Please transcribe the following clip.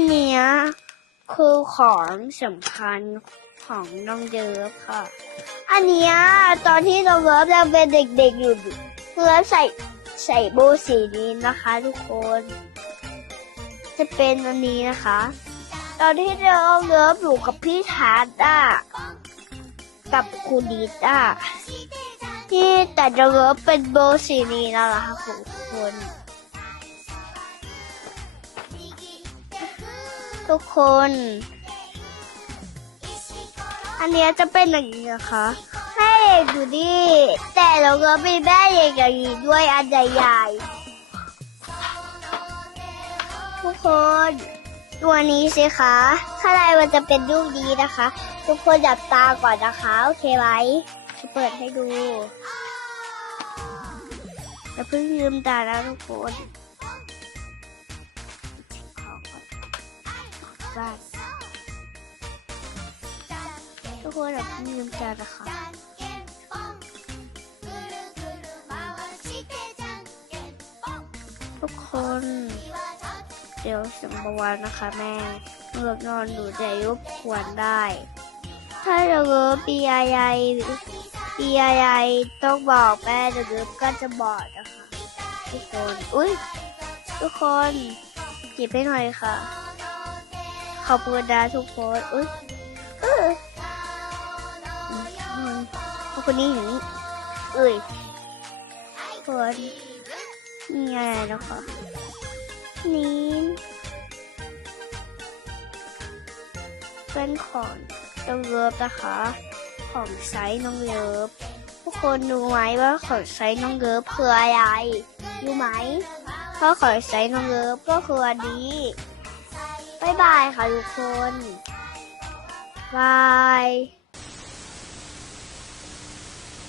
นเนี้ยคือของสำคัญของน้องเดิฟค่ะ อันเนี้ยตอนที่น้องเดิฟยังเป็นเด็กๆอยู่เพื่อใส่ใส่โบสีนี้นะคะ ทุกคน จะเป็นอันนี้นะคะ ตอนที่น้องเดิฟอยู่กับพี่ทาด้ากับคุณดีด้าที่แต่น้องเดิฟเป็นโบสีนี้แล้วล่ะค่ะทุกคน ทุกคน อันนี้จะเป็นอย่างนี้นะคะแม่เอกอยู่นี่ แต่เราก็มีแม่เอกอย่างนี้ด้วยอันใหญ่ๆ ทุกคนตัวนี้สิคะข้างในมันจะเป็นรูปนี้นะคะ ทุกคนจับตาก่อนนะคะ โอเคไหมจะเปิดให้ดูอย่าเพิ่งลืมตานะทุกคน บ้านทุกคนแบบลืมจนะคะทุกคน เดี๋ยวสมบัตินะคะแม่เมื่อนอนดูใจยุบควรได้ ถ้าเราเกิดปีอะไรปีอะไรต้องบอกแม่เดี๋ยวก็จะบอกนะคะทุกคน อุ้ยทุกคนหยิบให้หน่อยค่ะ ขอบคุณนะทุกคนอุ้ยเออคนนี้เห็นเอ้ยคนนี่อะไรนะคะนี่เป็นของน้องเลิฟนะคะ ของไซส์น้องเลิฟทุกคนรู้ไหมว่าของไซส์น้องเลิฟคืออะไรรู้ไหมเพราะของไซส์น้องเลิฟก็คืออันนี้ บายบายค่ะทุกคนบาย